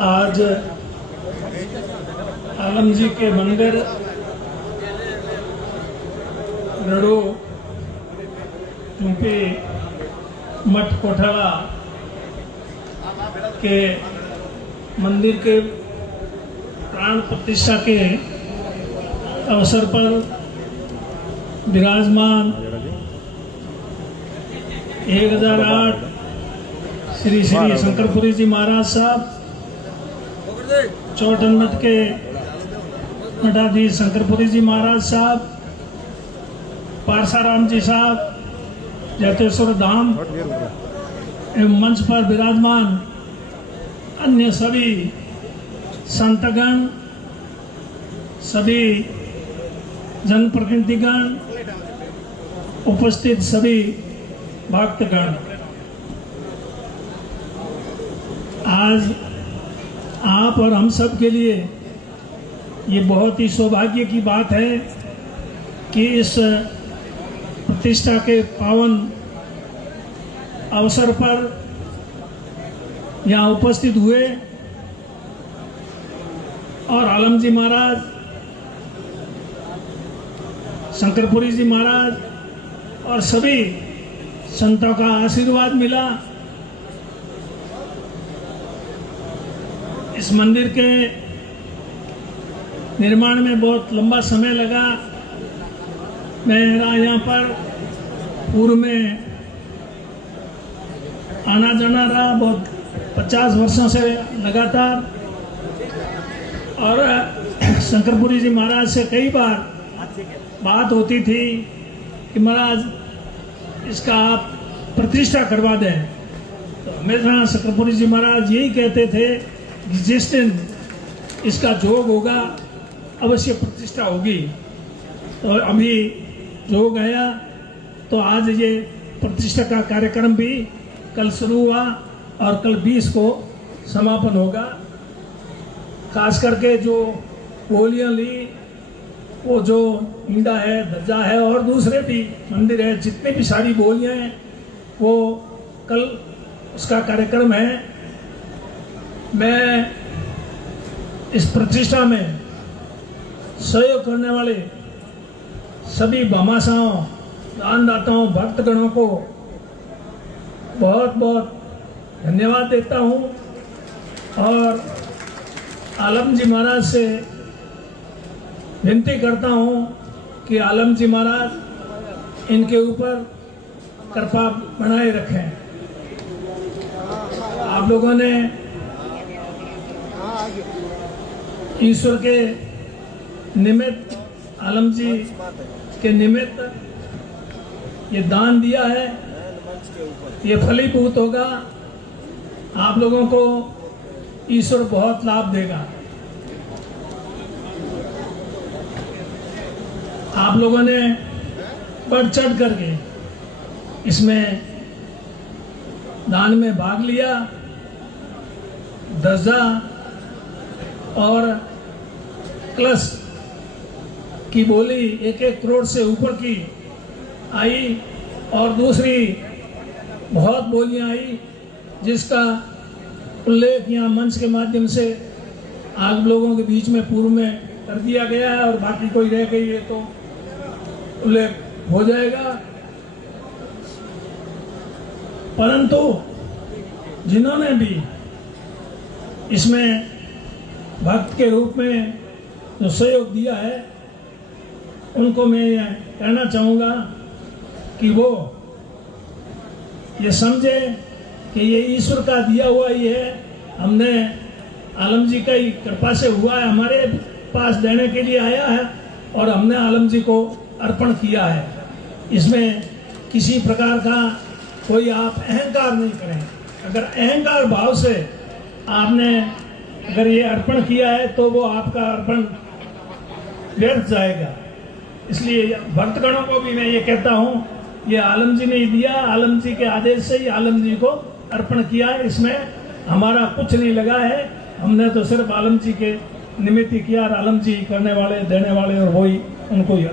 आज आलम जी के मंदिर रड़ो चूंकि मठ कोठाला के मंदिर के प्राण प्रतिष्ठा के अवसर पर विराजमान 1008 श्री श्री शंकरपुरी जी महाराज साहब, चौटन मठ के मठाधीश शंकरपुरी जी महाराज साहब, पारसाराम जी साहब, जैतेश्वर धाम एवं मंच पर विराजमान अन्य सभी संतगण, सभी जनप्रतिनिधिगण, उपस्थित सभी भक्तगण, आज आप और हम सब के लिए ये बहुत ही सौभाग्य की बात है कि इस प्रतिष्ठा के पावन अवसर पर यहाँ उपस्थित हुए और आलम जी महाराज, शंकरपुरी जी महाराज और सभी संतों का आशीर्वाद मिला। इस मंदिर के निर्माण में बहुत लंबा समय लगा। मेरा यहाँ पर पूर्व में आना जाना रहा बहुत 50 वर्षों से लगातार, और शंकरपुरी जी महाराज से कई बार बात होती थी कि महाराज इसका आप प्रतिष्ठा करवा दें। तो हमेशा शंकरपुरी जी महाराज यही कहते थे कि जिस दिन इसका जोग होगा अवश्य प्रतिष्ठा होगी। तो अभी जोग आया तो आज ये प्रतिष्ठा का कार्यक्रम भी कल शुरू हुआ और कल 20 को समापन होगा। खास करके जो बोलियां ली, वो जो ईंडा है, ध्वजा है और दूसरे भी मंदिर है, जितने भी सारी बोलियां हैं वो कल उसका कार्यक्रम है। मैं इस प्रतिष्ठा में सहयोग करने वाले सभी भामाशाहों, दानदाताओं, भक्तगणों को बहुत बहुत धन्यवाद देता हूँ और आलम जी महाराज से विनती करता हूँ कि आलम जी महाराज इनके ऊपर कृपा बनाए रखें। आप लोगों ने ईश्वर के निमित्त, आलम जी के निमित्त ये दान दिया है, ये फलीभूत होगा। आप लोगों को ईश्वर बहुत लाभ देगा। आप लोगों ने बढ़ चढ़ करके इसमें दान में भाग लिया। ध्वजा और कलश की बोली 1-1 करोड़ से ऊपर की आई और दूसरी बहुत बोलियां आई, जिसका उल्लेख यहाँ मंच के माध्यम से आप लोगों के बीच में पूर्व में कर दिया गया है और बाकी कोई रह गई है तो उल्लेख हो जाएगा। परंतु जिन्होंने भी इसमें भक्त के रूप में जो सहयोग दिया है, उनको मैं कहना चाहूँगा कि वो ये समझे कि ये ईश्वर का दिया हुआ ही है। हमने आलम जी का ही कृपा से हुआ है, हमारे पास देने के लिए आया है और हमने आलम जी को अर्पण किया है। इसमें किसी प्रकार का कोई आप अहंकार नहीं करें। अगर अहंकार भाव से आपने अगर ये अर्पण किया है तो वो आपका अर्पण व्यर्थ जाएगा। इसलिए भक्तगणों को भी मैं ये कहता हूँ, ये आलम जी ने दिया, आलम जी के आदेश से ही आलम जी को अर्पण किया है। इसमें हमारा कुछ नहीं लगा है, हमने तो सिर्फ आलम जी के निमित्त ही किया और आलम जी करने वाले, देने वाले और वही उनको ही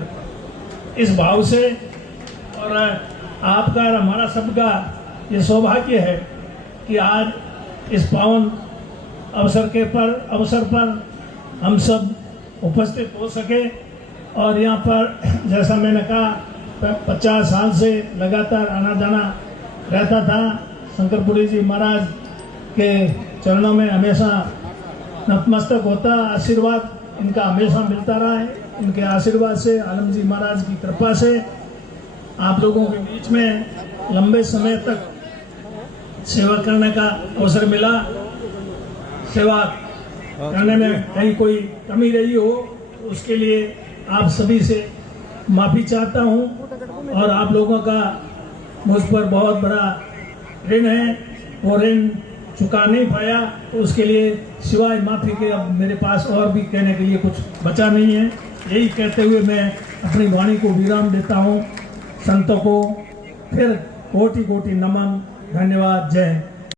इस भाव से। और आपका और हमारा सबका ये सौभाग्य है कि आज इस पावन अवसर पर हम सब उपस्थित हो सके। और यहाँ पर जैसा मैंने कहा 50 साल से लगातार आना जाना रहता था। शंकरपुरी जी महाराज के चरणों में हमेशा नतमस्तक होता, आशीर्वाद इनका हमेशा मिलता रहा है। इनके आशीर्वाद से, आलम जी महाराज की कृपा से आप लोगों के बीच में लंबे समय तक सेवा करने का अवसर मिला। सेवा करने में कहीं कोई कमी रही हो उसके लिए आप सभी से माफ़ी चाहता हूँ। और आप लोगों का मुझ पर बहुत बड़ा ऋण है, वो ऋण चुका नहीं पाया, तो उसके लिए सिवाय माफ़ी के अब मेरे पास और भी कहने के लिए कुछ बचा नहीं है। यही कहते हुए मैं अपनी वाणी को विराम देता हूँ। संतों को फिर कोटि कोटि नमन, धन्यवाद, जय।